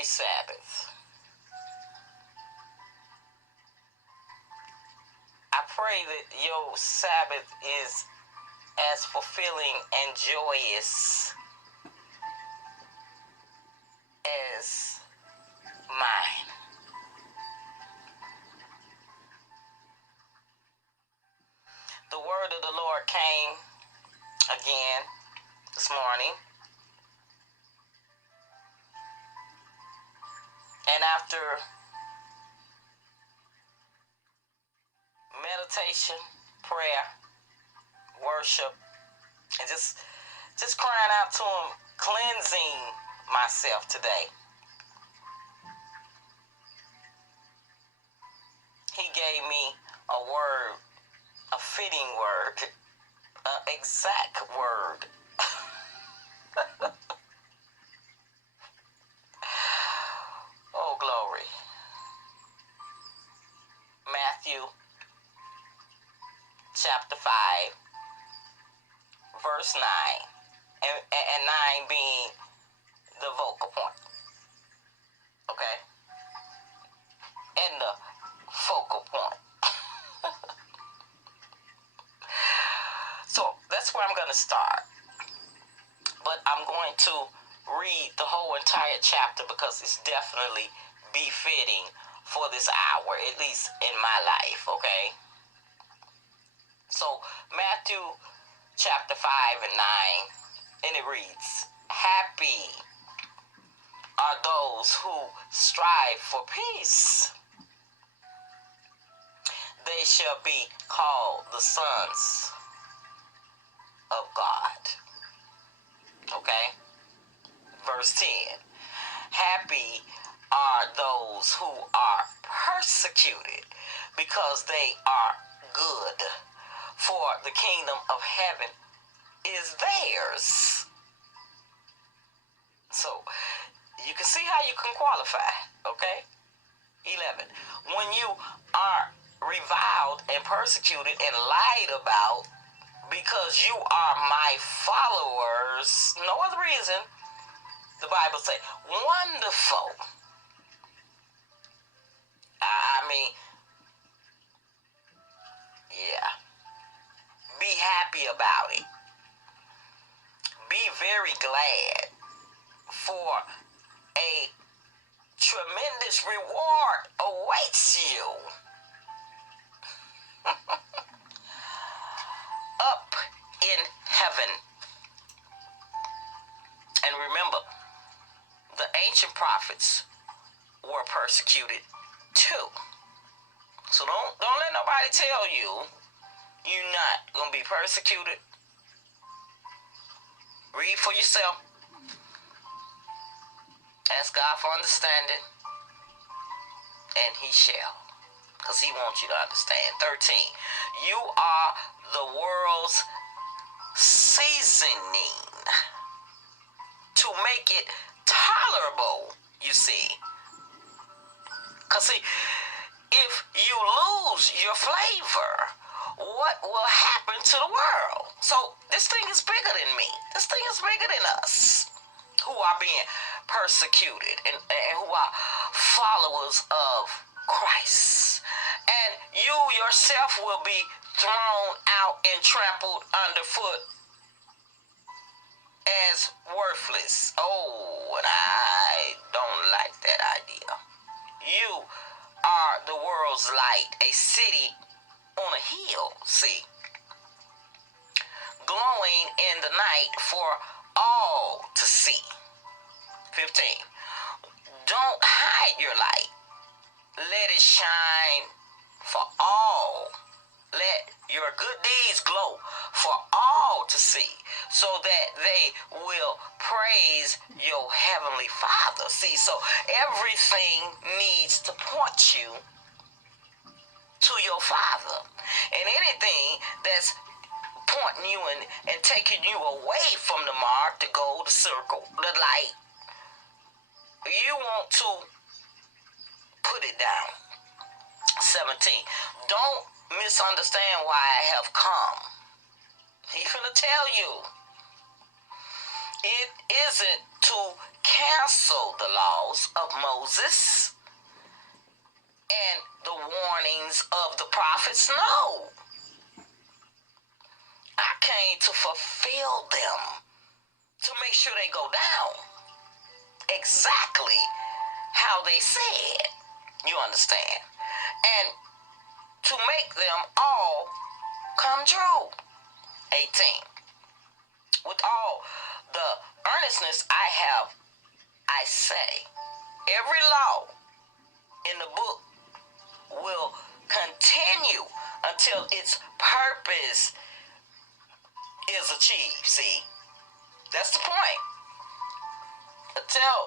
Happy Sabbath. I pray that your Sabbath is as fulfilling and joyous as mine. The word of the Lord came again this morning. And after meditation, prayer, worship, and just crying out to him, cleansing myself today, he gave me a word, a fitting word, an exact word. Oh, glory. Matthew chapter 5, verse 9, and 9 being the vocal point. Okay? And the focal point. So that's where I'm going to start. But I'm going to read the whole entire chapter because it's definitely befitting for this hour, at least in my life, okay? So Matthew chapter 5 and 9, and it reads, "Happy are those who strive for peace. They shall be called the sons of God." Okay? Verse 10. "Happy are those who are persecuted because they are good, for the kingdom of heaven is theirs." So you can see how you can qualify, okay? 11. "When you are reviled and persecuted and lied about because you are my followers," no other reason, the Bible says, wonderful. I mean, yeah. Be happy about it. Be very glad, for a tremendous reward awaits you up in heaven. And remember, the ancient prophets were persecuted too. So don't let nobody tell you you're not going to be persecuted. Read for yourself. Ask God for understanding, and he shall, because he wants you to understand. 13. "You are the world's seasoning to make it tolerable," you see. Because see, if you lose your flavor, what will happen to the world? So this thing is bigger than me. This thing is bigger than us who are being persecuted and who are followers of Christ. And you yourself will be thrown out and trampled underfoot as worthless. Oh, and I don't like that idea. "You are the world's light, a city on a hill, see, glowing in the night for all to see." 15. "Don't hide your light. Let it shine for all. Let your good deeds glow for all to see, so that they will praise your heavenly Father." See, so everything needs to point you to your Father. And anything that's pointing you and taking you away from the mark, the goal, the circle, the light, you want to put it down. 17. "Don't misunderstand why I have come." He's going to tell you. It isn't to cancel the laws of Moses and the warnings of the prophets. No. I came to fulfill them, to make sure they go down exactly how they said. You understand? And to make them all come true. 18. With all the earnestness I say, every law in the book will continue until its purpose is achieved. See, that's the point. Until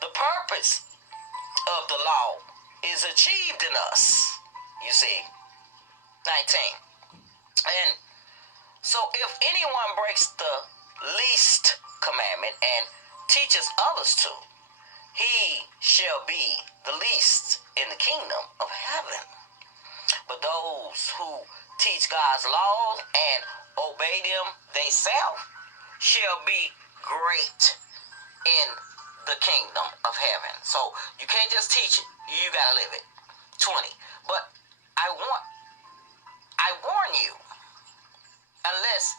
the purpose of the law is achieved in us. You see, 19. And so if anyone breaks the least commandment and teaches others to, he shall be the least in the kingdom of heaven. But those who teach God's laws and obey them themselves shall be great in the kingdom of heaven. So you can't just teach it, you gotta live it. 20. But I warn you, unless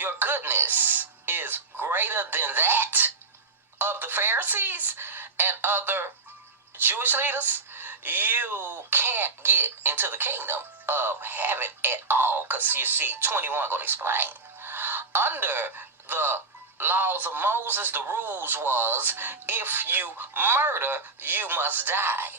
your goodness is greater than that of the Pharisees and other Jewish leaders, you can't get into the kingdom of heaven at all. Because you see, 21 going to explain. Under the laws of Moses, the rules was, if you murder, you must die.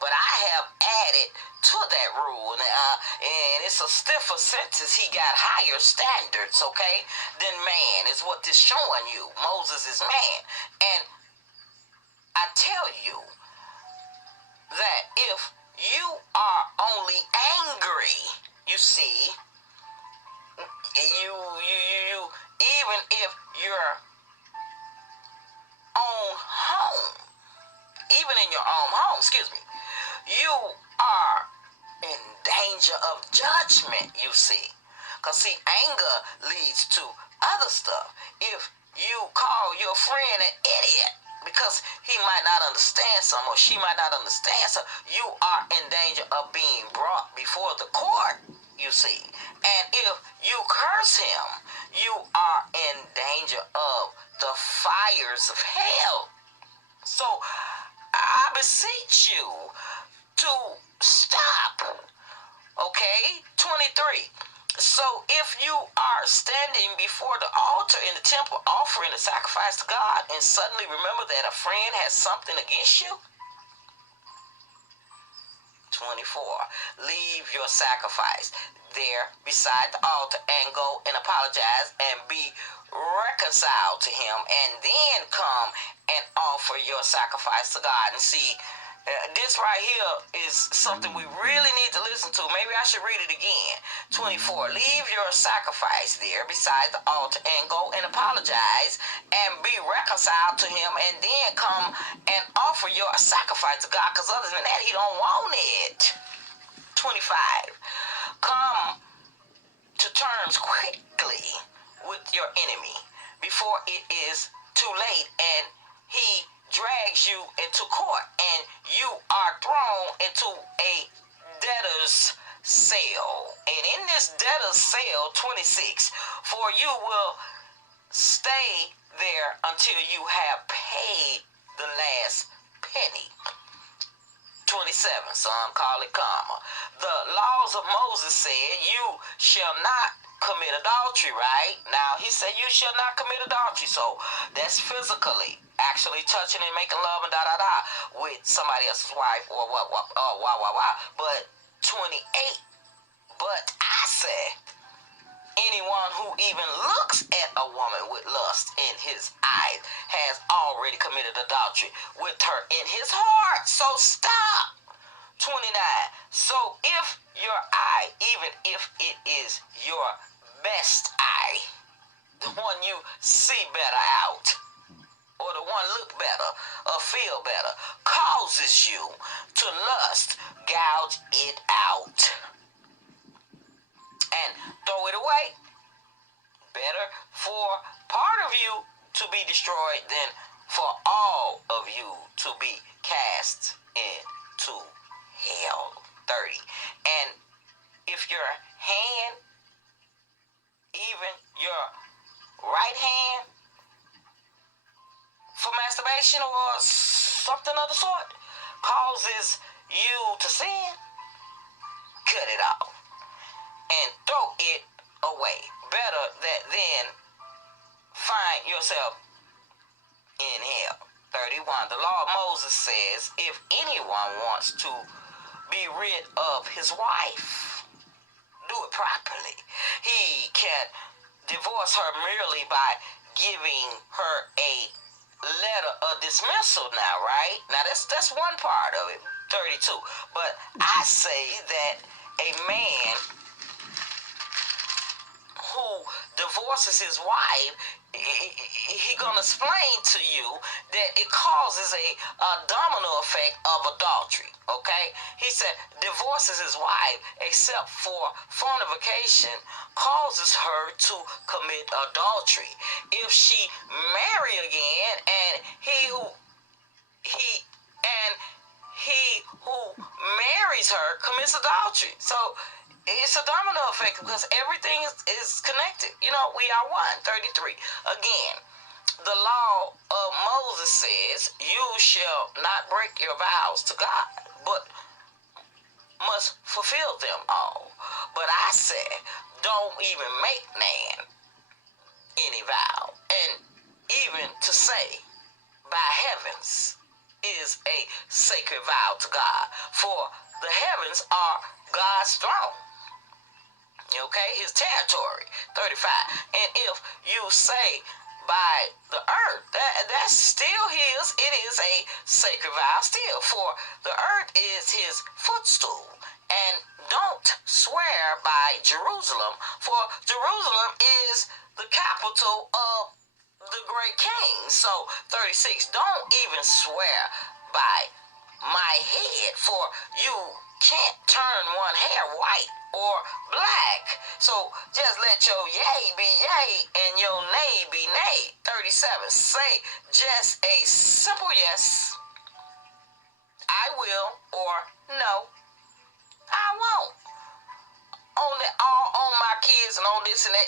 But I have added to that rule, and it's a stiffer sentence. He got higher standards, okay, than man, is what this showing you. Moses is man. And I tell you that if you are only angry, you see, you even if your own home, even in your own home, you are in danger of judgment, you see. Because, see, anger leads to other stuff. If you call your friend an idiot because he might not understand something or she might not understand something, you are in danger of being brought before the court, you see. And if you curse him, you are in danger of the fires of hell. So, I beseech you to stop. Okay? 23. So if you are standing before the altar in the temple offering a sacrifice to God and suddenly remember that a friend has something against you, 24. Leave your sacrifice there beside the altar and go and apologize and be reconciled to him, and then come and offer your sacrifice to God. And see, this right here is something we really need to listen to. Maybe I should read it again. 24. Leave your sacrifice there beside the altar and go and apologize and be reconciled to him, and then come and offer your sacrifice to God, because other than that, he don't want it. 25. Come to terms quickly with your enemy before it is too late and he drags you into court and you are thrown into a debtor's cell. And in this debtor's cell, 26, for you will stay there until you have paid the last penny. 27, some call it karma. The laws of Moses said you shall not commit adultery, right? Now, he said you shall not commit adultery. So that's physically actually touching and making love and with somebody else's wife or what. But 28, but I say anyone who even looks at a woman with lust in his eyes has already committed adultery with her in his heart. So stop. 29. So if your eye, even if it is your best eye, the one you see better out, or the one look better or feel better, causes you to lust, gouge it out and throw it away. Better for part of you to be destroyed than for all of you to be cast into hell. 30. And if your hand, even your right hand, for masturbation or something of the sort, causes you to sin, cut it off and throw it away. Better that than find yourself in hell. 31. The law of Moses says, if anyone wants to be rid of his wife, do it properly. He can divorce her merely by giving her a letter of dismissal now, right? Now, that's one part of it, 32. But I say that a man who divorces his wife, he gonna explain to you that it causes a domino effect of adultery, okay? He said divorces his wife except for fornication causes her to commit adultery. If she marry again and he who marries her commits adultery. So it's a domino effect because everything is connected. You know, we are one. 33. Again, the law of Moses says, you shall not break your vows to God, but must fulfill them all. But I said, don't even make man any vow. And even to say, by heavens, is a sacred vow to God. For the heavens are God's throne. Okay, his territory. 35. And if you say by the earth, that's still his. It is a sacred vow still, for the earth is his footstool. And don't swear by Jerusalem, for Jerusalem is the capital of the great king. So 36. Don't even swear by my head, for you can't turn one hair white or black. So just let your yea be yea and your nay be nay. 37. Say just a simple yes, I will, or no, I won't. All on my kids and on this and that.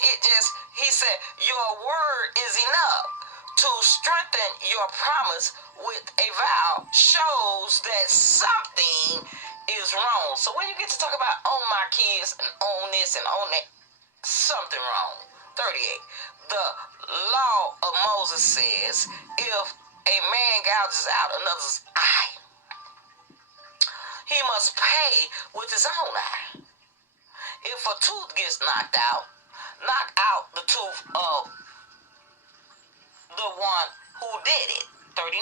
He said, your word is enough to strengthen your promise with a vow shows that something is wrong. So when you get to talk about on my kids and on this and on that, something wrong. 38. The law of Moses says, if a man gouges out another's eye, he must pay with his own eye. If a tooth gets knocked out, knock out the tooth of the one who did it. 39.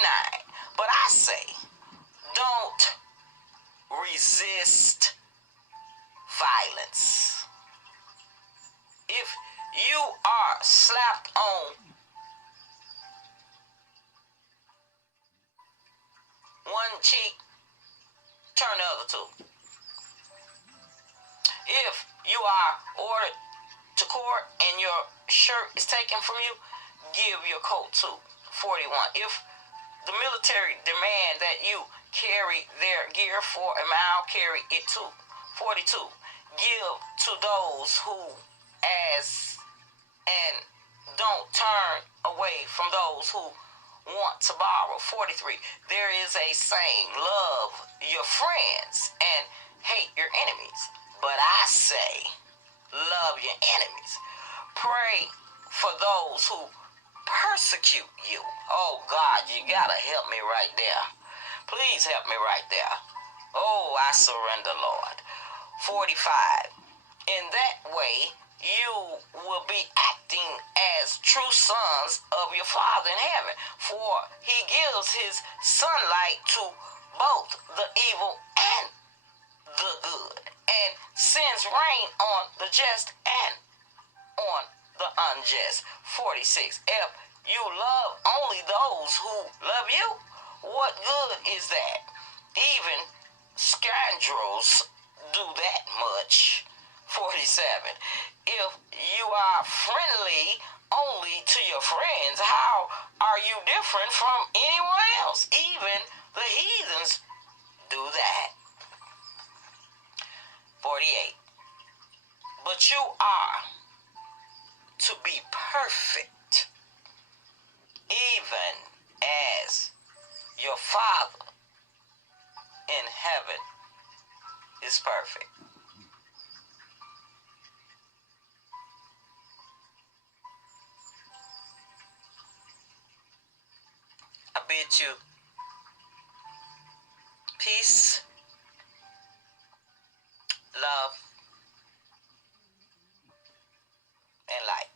But I say, don't resist violence. If you are slapped on one cheek, turn the other two. If you are ordered to court and your shirt is taken from you, give your coat too. 41. If the military demand that you carry their gear for a mile, carry it too. 42. Give to those who ask and don't turn away from those who want to borrow. 43. There is a saying, love your friends and hate your enemies. But I say, love your enemies. Pray for those who persecute you. Oh God, you gotta help me right there. Please help me right there. Oh, I surrender, Lord. 45. In that way, you will be acting as true sons of your Father in heaven. For he gives his sunlight to both the evil and the good, and sends rain on the just and on the unjust. 46. If you love only those who love you, what good is that? Even scoundrels do that much. 47. If you are friendly only to your friends, how are you different from anyone else? Even the heathens do that. 48. But you are to be perfect, even as your Father in heaven is perfect. I bid you peace, love, and light.